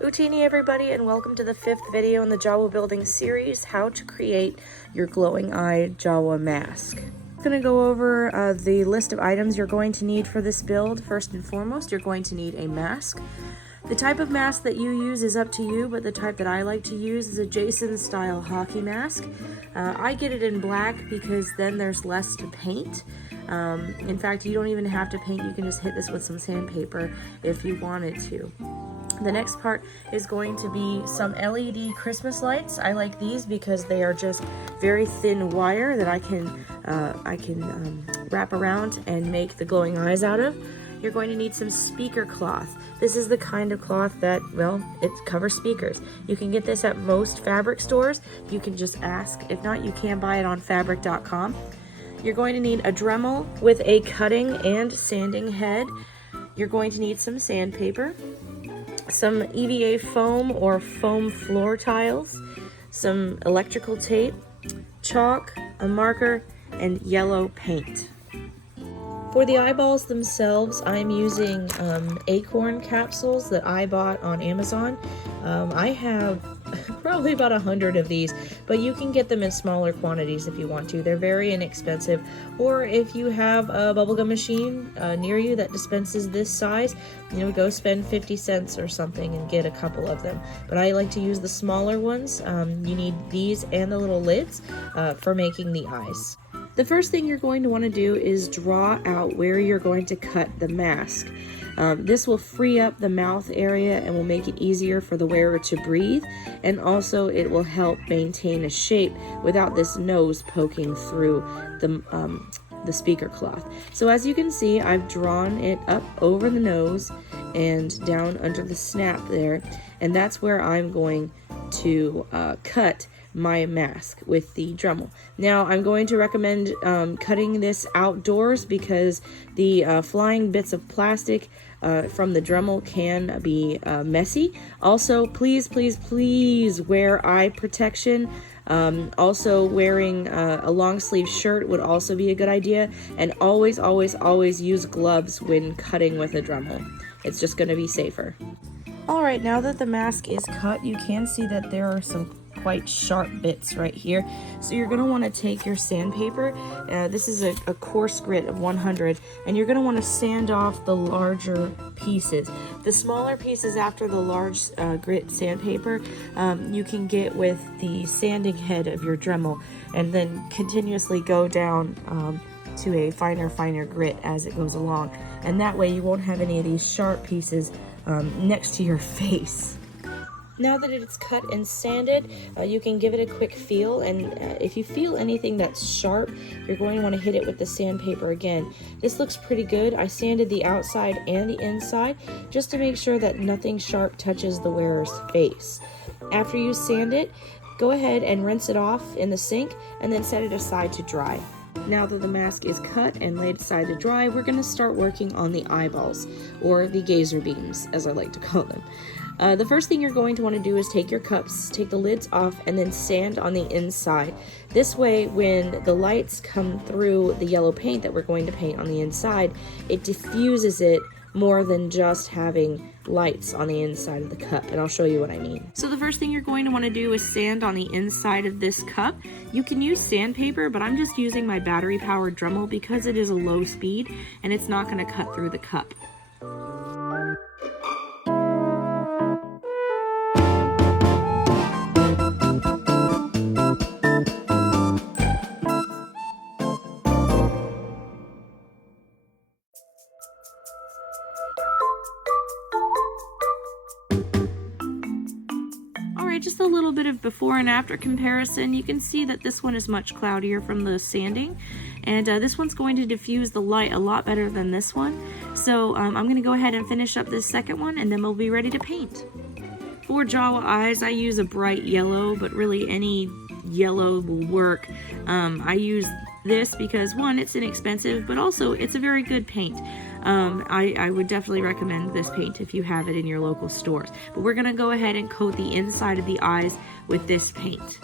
Utini everybody, and welcome to the 5th video in the Jawa building series, how to create your glowing eye Jawa mask. I'm going to go over the list of items you're going to need for this build. First and foremost, you're going to need a mask. The type of mask that you use is up to you, but the type that I like to use is a Jason style hockey mask. I get it in black because then there's less to paint. In fact, you don't even have to paint, you can just hit this with some sandpaper if you wanted to. The next part is going to be some LED Christmas lights. I like these because they are just very thin wire that I can wrap around and make the glowing eyes out of. You're going to need some speaker cloth. This is the kind of cloth that, well, it covers speakers. You can get this at most fabric stores. You can just ask. If not, you can buy it on fabric.com. You're going to need a Dremel with a cutting and sanding head. You're going to need some sandpaper, some EVA foam or foam floor tiles, some electrical tape, chalk, a marker, and yellow paint. For the eyeballs themselves, I'm using acorn capsules that I bought on Amazon. I have probably about 100 of these, but you can get them in smaller quantities if you want to. They're very inexpensive. Or if you have a bubblegum machine near you that dispenses this size, go spend 50 cents or something and get a couple of them. But I like to use the smaller ones. You need these and the little lids for making the eyes. The first thing you're going to want to do is draw out where you're going to cut the mask. This will free up the mouth area and will make it easier for the wearer to breathe, and also it will help maintain a shape without this nose poking through the speaker cloth. So as you can see, I've drawn it up over the nose and down under the snap there, and that's where I'm going to cut my mask with the Dremel. Now I'm going to recommend cutting this outdoors because the flying bits of plastic from the Dremel can be messy. Also, please wear eye protection. Also wearing a long sleeve shirt would also be a good idea, and always use gloves when cutting with a Dremel. It's just going to be safer. Alright, now that the mask is cut, you can see that there are some quite sharp bits right here. So you're going to want to take your sandpaper. This is a coarse grit of 100, and you're going to want to sand off the larger pieces. The smaller pieces after the large grit sandpaper you can get with the sanding head of your Dremel, and then continuously go down to a finer grit as it goes along, and that way you won't have any of these sharp pieces next to your face. Now that it's cut and sanded, you can give it a quick feel, and if you feel anything that's sharp, you're going to want to hit it with the sandpaper again. This looks pretty good. I sanded the outside and the inside just to make sure that nothing sharp touches the wearer's face. After you sand it, go ahead and rinse it off in the sink and then set it aside to dry. Now that the mask is cut and laid aside to dry, we're going to start working on the eyeballs, or the gazer beams, as I like to call them. The first thing you're going to want to do is take your cups, take the lids off, and then sand on the inside. This way, when the lights come through the yellow paint that we're going to paint on the inside, it diffuses it more than just having lights on the inside of the cup, and I'll show you what I mean. So the first thing you're going to want to do is sand on the inside of this cup. You can use sandpaper, but I'm just using my battery-powered Dremel because it is a low speed and it's not going to cut through the cup. Just a little bit of before and after comparison. You can see that this one is much cloudier from the sanding, and this one's going to diffuse the light a lot better than this one. So I'm going to go ahead and finish up this second one, and then we'll be ready to paint. For Jawa eyes, I use a bright yellow, but really any yellow will work. I use this because, one, it's inexpensive, but also it's a very good paint. I would definitely recommend this paint if you have it in your local stores. But we're going to go ahead and coat the inside of the eyes with this paint.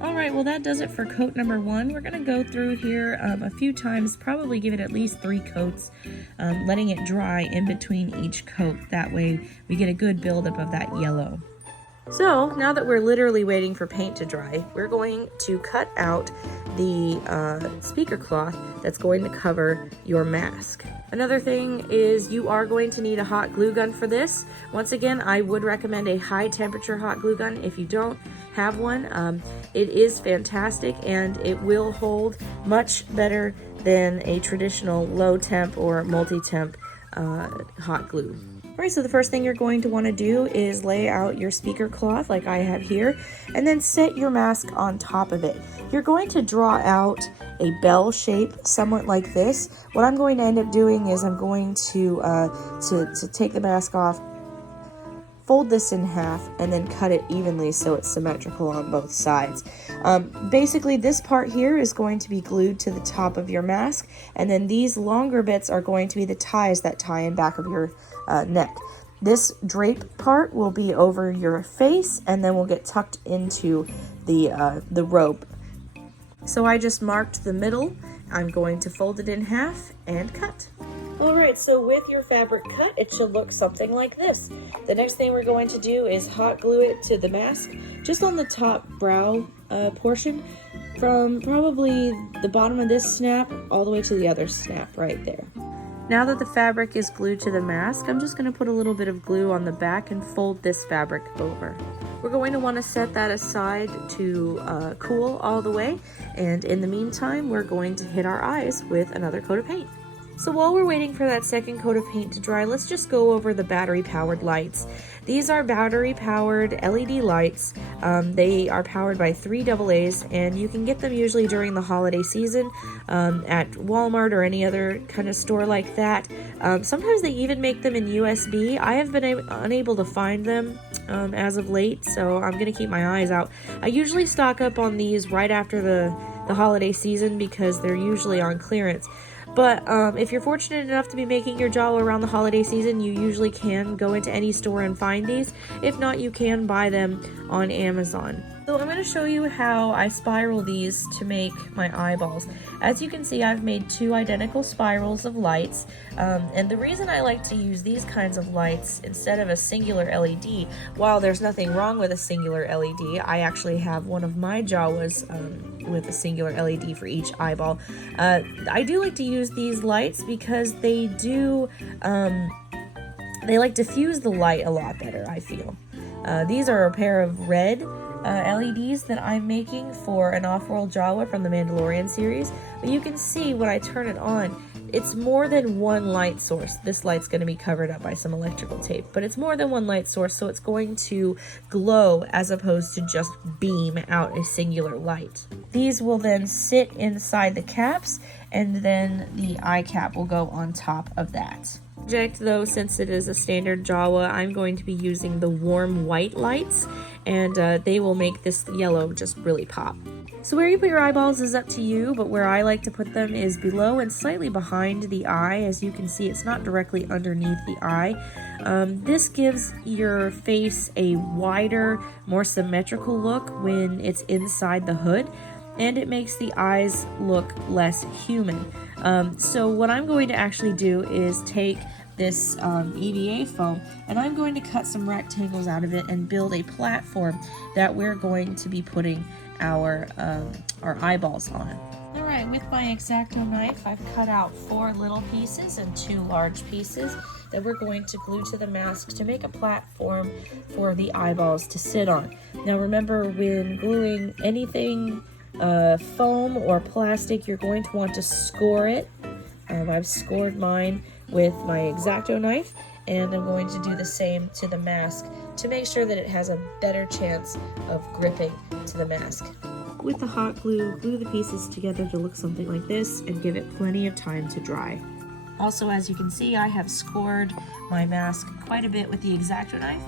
Alright, well that does it for coat number 1. We're going to go through here a few times, probably give it at least 3 coats, letting it dry in between each coat. That way we get a good buildup of that yellow. So now that we're literally waiting for paint to dry, we're going to cut out the speaker cloth that's going to cover your mask. Another thing is you are going to need a hot glue gun for this. Once again, I would recommend a high temperature hot glue gun. If you don't have one, it is fantastic and it will hold much better than a traditional low temp or multi-temp hot glue. Alright, so the first thing you're going to want to do is lay out your speaker cloth like I have here, and then set your mask on top of it. You're going to draw out a bell shape somewhat like this. What I'm going to end up doing is I'm going to take the mask off, fold this in half, and then cut it evenly so it's symmetrical on both sides. Basically, this part here is going to be glued to the top of your mask, and then these longer bits are going to be the ties that tie in back of your neck. This drape part will be over your face and then will get tucked into the robe. So I just marked the middle. I'm going to fold it in half and cut. Alright, so with your fabric cut, it should look something like this. The next thing we're going to do is hot glue it to the mask, just on the top brow portion, from probably the bottom of this snap all the way to the other snap right there. Now that the fabric is glued to the mask, I'm just going to put a little bit of glue on the back and fold this fabric over. We're going to want to set that aside to cool all the way, and in the meantime, we're going to hit our eyes with another coat of paint. So while we're waiting for that second coat of paint to dry, let's just go over the battery-powered lights. These are battery-powered LED lights. They are powered by 3 AA's, and you can get them usually during the holiday season at Walmart or any other kind of store like that. Sometimes they even make them in USB. I have been unable to find them as of late, so I'm going to keep my eyes out. I usually stock up on these right after the holiday season because they're usually on clearance. But if you're fortunate enough to be making your Jawa around the holiday season, you usually can go into any store and find these. If not, you can buy them on Amazon. So I'm going to show you how I spiral these to make my eyeballs. As you can see, I've made 2 identical spirals of lights, and the reason I like to use these kinds of lights instead of a singular LED, while there's nothing wrong with a singular LED, I actually have one of my Jawas with a singular LED for each eyeball. I do like to use these lights because they do, they like diffuse the light a lot better, I feel. These are a pair of red LEDs that I'm making for an Off-World Jawa from the Mandalorian series, but you can see when I turn it on, it's more than one light source. This light's going to be covered up by some electrical tape, but it's more than one light source, so it's going to glow as opposed to just beam out a singular light. These will then sit inside the caps, and then the eye cap will go on top of that. Though, since it is a standard Jawa, I'm going to be using the warm white lights, and they will make this yellow just really pop. So where you put your eyeballs is up to you, but where I like to put them is below and slightly behind the eye. As you can see, it's not directly underneath the eye. This gives your face a wider, more symmetrical look when it's inside the hood, and it makes the eyes look less human. So what I'm going to actually do is take this EVA foam, and I'm going to cut some rectangles out of it and build a platform that we're going to be putting our eyeballs on. Alright, with my X-Acto knife, I've cut out 4 little pieces and 2 large pieces that we're going to glue to the mask to make a platform for the eyeballs to sit on. Now remember, when gluing anything foam or plastic, you're going to want to score it. I've scored mine with my X-Acto knife, and I'm going to do the same to the mask to make sure that it has a better chance of gripping to the mask. With the hot glue, glue the pieces together to look something like this and give it plenty of time to dry. Also, as you can see, I have scored my mask quite a bit with the X-Acto knife,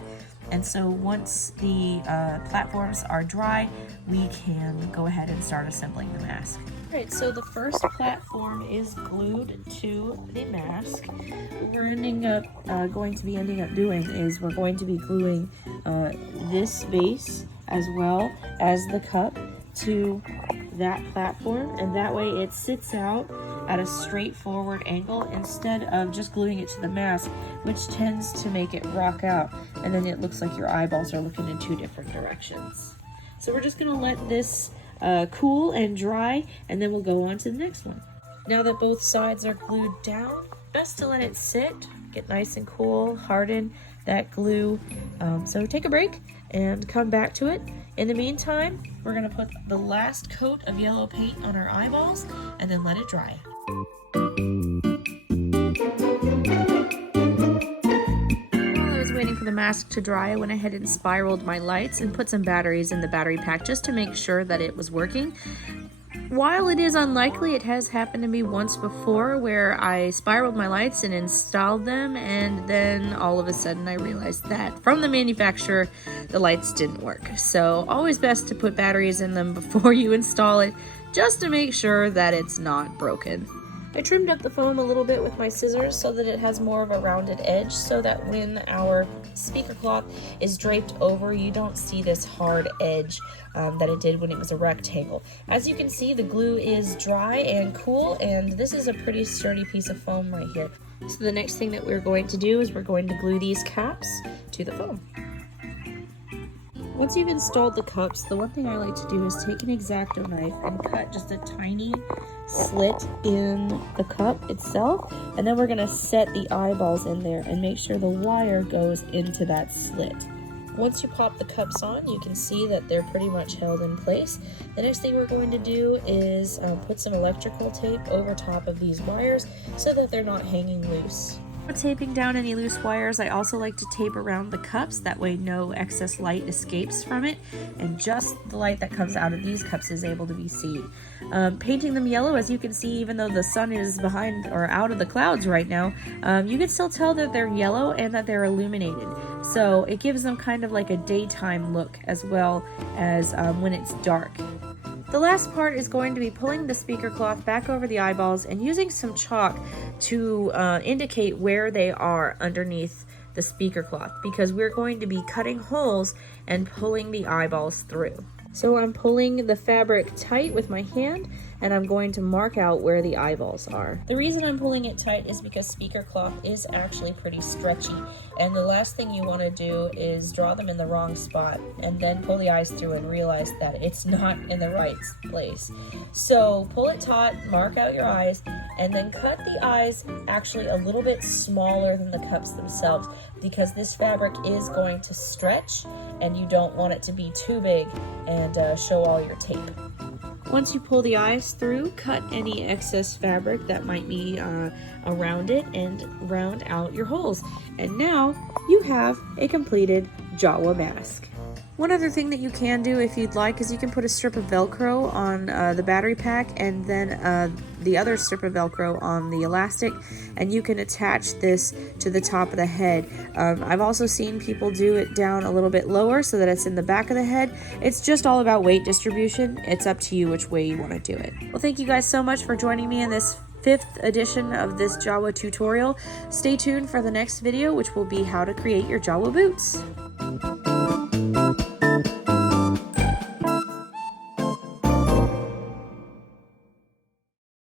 And so once the platforms are dry, we can go ahead and start assembling the mask. Alright, so the first platform is glued to the mask. What we're going to be ending up doing is we're going to be gluing this base as well as the cup to that platform, and that way it sits out at a straightforward angle instead of just gluing it to the mask, which tends to make it rock out, and then it looks like your eyeballs are looking in two different directions. So we're just going to let this cool and dry, and then we'll go on to the next one. Now that both sides are glued down, best to let it sit, get nice and cool, harden that glue. So take a break and come back to it. In the meantime, we're going to put the last coat of yellow paint on our eyeballs and then let it dry. While I was waiting for the mask to dry, I went ahead and spiraled my lights and put some batteries in the battery pack just to make sure that it was working. While it is unlikely, it has happened to me once before where I spiraled my lights and installed them, and then all of a sudden I realized that from the manufacturer the lights didn't work. So always best to put batteries in them before you install it, just to make sure that it's not broken. I trimmed up the foam a little bit with my scissors so that it has more of a rounded edge, so that when our speaker cloth is draped over, you don't see this hard edge that it did when it was a rectangle. As you can see, the glue is dry and cool, and this is a pretty sturdy piece of foam right here. So the next thing that we're going to do is we're going to glue these caps to the foam. Once you've installed the cups, the one thing I like to do is take an X-Acto knife and cut just a tiny slit in the cup itself, and then we're going to set the eyeballs in there and make sure the wire goes into that slit. Once you pop the cups on, you can see that they're pretty much held in place. The next thing we're going to do is put some electrical tape over top of these wires so that they're not hanging loose. For taping down any loose wires, I also like to tape around the cups. That way no excess light escapes from it, and just the light that comes out of these cups is able to be seen. Painting them yellow, as you can see, even though the sun is behind or out of the clouds right now, you can still tell that they're yellow and that they're illuminated. So it gives them kind of like a daytime look as well as when it's dark. The last part is going to be pulling the speaker cloth back over the eyeballs and using some chalk to indicate where they are underneath the speaker cloth, because we're going to be cutting holes and pulling the eyeballs through. So I'm pulling the fabric tight with my hand, and I'm going to mark out where the eyeballs are. The reason I'm pulling it tight is because speaker cloth is actually pretty stretchy, and the last thing you want to do is draw them in the wrong spot and then pull the eyes through and realize that it's not in the right place. So pull it taut, mark out your eyes, and then cut the eyes actually a little bit smaller than the cups themselves, because this fabric is going to stretch and you don't want it to be too big and show all your tape. Once you pull the eyes through, cut any excess fabric that might be around it and round out your holes. And now you have a completed Jawa mask. One other thing that you can do if you'd like is you can put a strip of Velcro on the battery pack, and then the other strip of Velcro on the elastic, and you can attach this to the top of the head. I've also seen people do it down a little bit lower so that it's in the back of the head. It's just all about weight distribution. It's up to you which way you want to do it. Well, thank you guys so much for joining me in this 5th edition of this Jawa tutorial. Stay tuned for the next video, which will be how to create your Jawa boots.